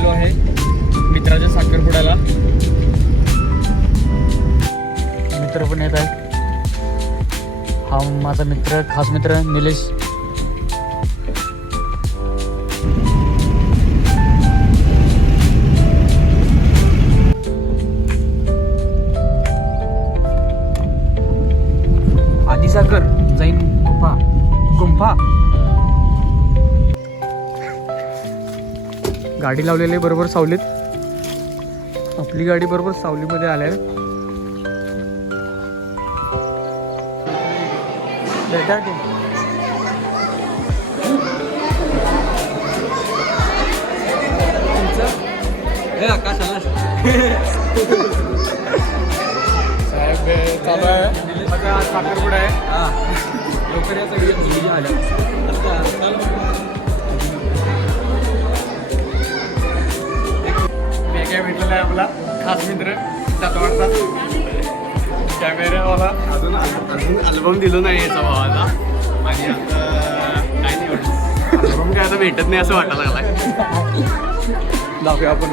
आलेलो आहे मित्राच्या साखरपुड्याला. मित्र पण येत आहे. हा माझा मित्र, खास मित्र निलेश. आधी साखर जाईन गुंफा. गाडी लावलेली बरोबर सावलीत. आपली गाडी बरोबर सावलीमध्ये आल्या. साहेब चालू आहे आता साखरपुडा आहे. लवकर या सगळी मुली आल्या. काय भेटलेला आहे आपला खास मित्र जातवाडचा कॅमेरावाला. अजून अल्बम दिलो नाही याचा भावाला. आणि आता काय नाही वाटत अल्बम काय आता भेटत नाही असं वाटायला लागलाय. दाखवूया आपण.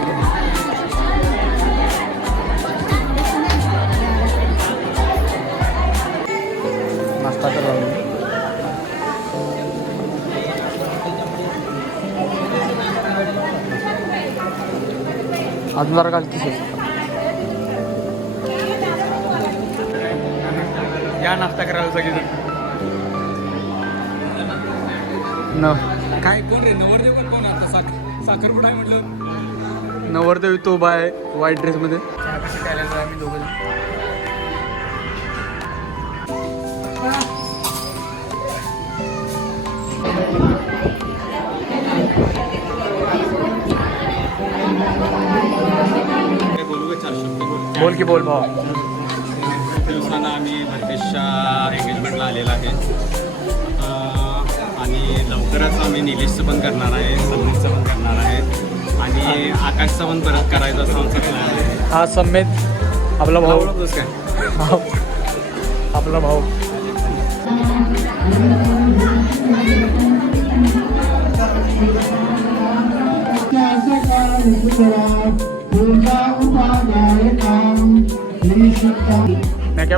नाश्ता करा अजून जरा घालतीस. या नाश्ता करायला सगळेजण. न काय कोण रे नवरदेव पण कोण आता साखरपुडा आहे म्हटलं. नवरदेव तो बाय व्हाईट ड्रेसमध्ये. चहापाशी खायला जाऊ आम्ही दोघं जण. बोल की बोल भावा. दिवसानं आम्ही भरतेशच्या एंगेजमेंटला आलेला आहे आणि लवकरच आम्ही निलेशचं पण करणार आहे, समीरचं पण करणार आहे आणि आकाशचं पण परत करायचं असं आमचं प्लॅन आहे. हा समेत आपला भाऊ. काय आपला भाऊ. मैं क्या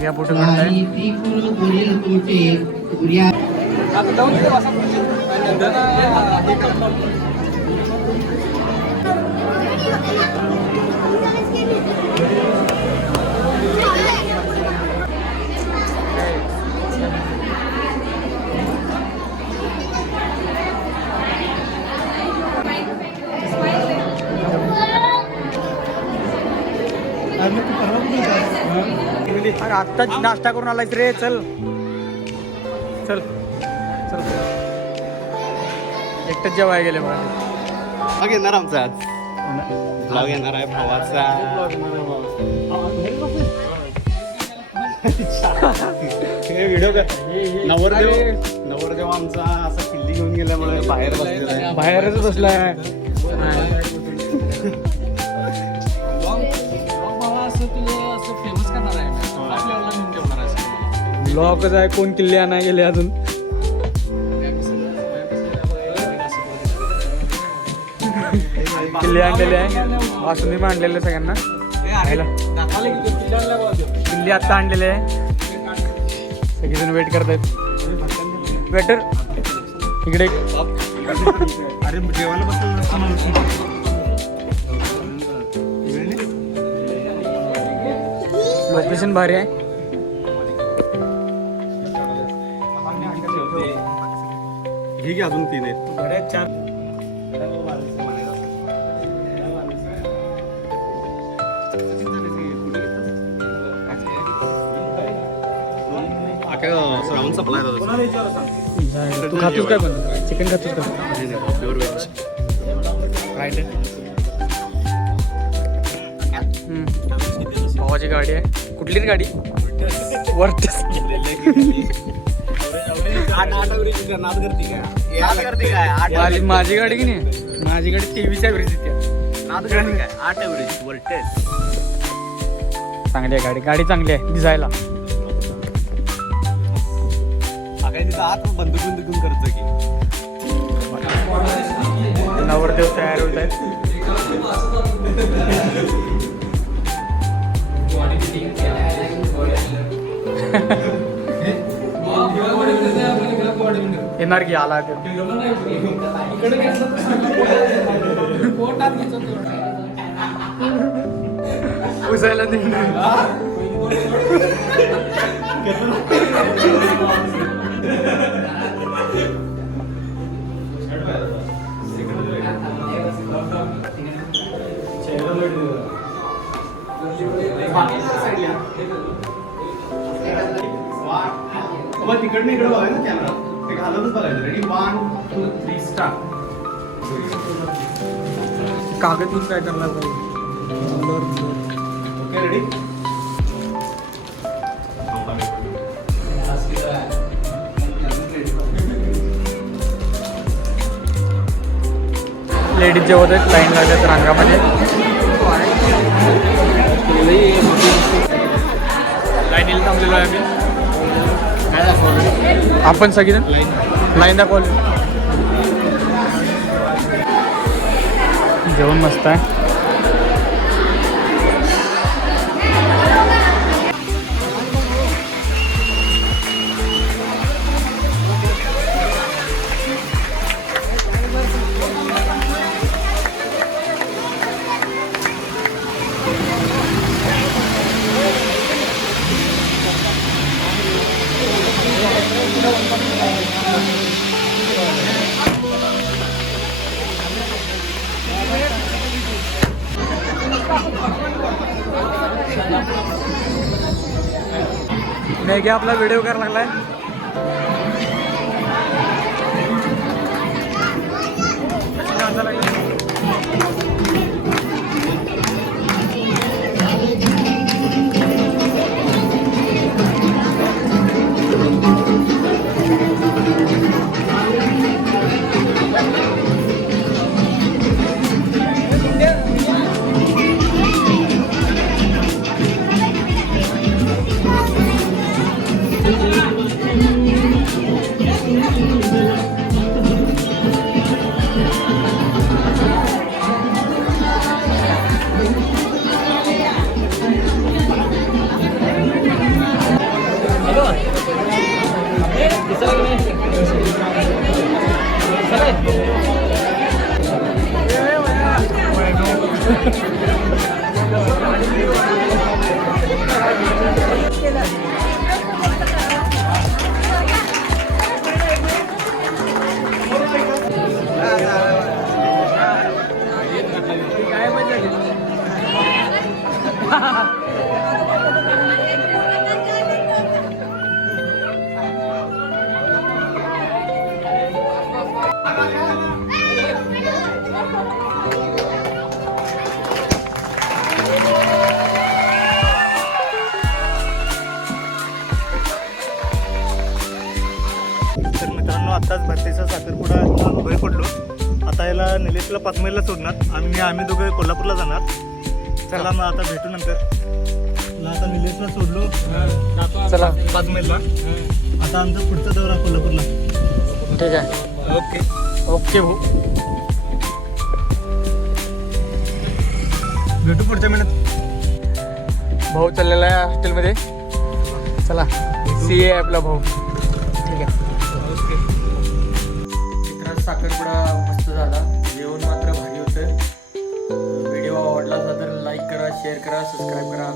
क्या फोटो काढताय. अरे आत्ताच नाश्ता करून आलायस रे. चल चल चल. एकटंच जेवाय गेले मला. मग येणार आमचा आज ब्लॉग येणार आहे भावाचा. व्हिडिओ का नवरदेव आमचा असा किल्ली घेऊन गेल्यामुळे बाहेर बसलेला. बाहेरच बसलाय. ब्लॉगच आहे. कोण किल्ले आणाय गेले अजून. किल्ले आणलेले आहे. वासुंदी मांडलेले सगळ्यांना. किल्ले आत्ता आणलेले आहे. सगळेजण वेट करत आहेत. वेटर इकडे. अरे जेवायला बसलो. लोकेशन भारी आहे. ठीक आहे. अजून 3 आहेत. 4 श्रावण सप्लाय. तू खातोस काय पण चिकन खातोस का. Pure veg. भावाची गाडी आहे. कुठली गाडी. वर्टस. माझी गाडी की नाही. माझी गाडी 23 ॲव्हरेज येते. 8 ॲव्हरेज वर्टेज. चांगली आहे गाडी, गाडी चांगली आहे दिसायला. काय तिथं आत बंदूक करतो की नवरदेव तयार होत आहेत. येणार की आला ते. उसायला तिकडनं इकडे बघाय ना कॅमेरा ते घालतच बघायचं. Ready 1 2 3 start. कागदून काय करणार पाहिजे. Okay ready. लेडीज जे होते लाईन लागतात रांगामध्ये. लाईनीला थांबलेलो आहे आम्ही. आपण सगळीजण लाईन दाखवली. जेवण मस्त आहे. मेघे आपला व्हिडिओ करायला लागलाय. तर मित्रांनो आत्ताच भरतीचा साखरपुडा बाहेर पडलो. आता याला निलेशला 5 मैलला सोडणार. आम्ही दोघं कोल्हापूरला जाणार. चला मग आता भेटू नंतर. आता निलेशला सोडलो चला 5 मैलला. आता आमचा पुढचा दौरा कोल्हापूरला. ठीक आहे. ओके ओके भाऊ. भेटू पुढच्या महिन्यात. भाऊ चाललेला आहे हॉस्टेलमध्ये. चला सी आहे आपला भाऊ. ठीक आहे. मित्रांनो साखरपुडा मस्त झाला. जेवण मात्र भारी होतं. व्हिडिओ आवडला असेल तर लाईक करा, शेअर करा, सबस्क्राईब करा.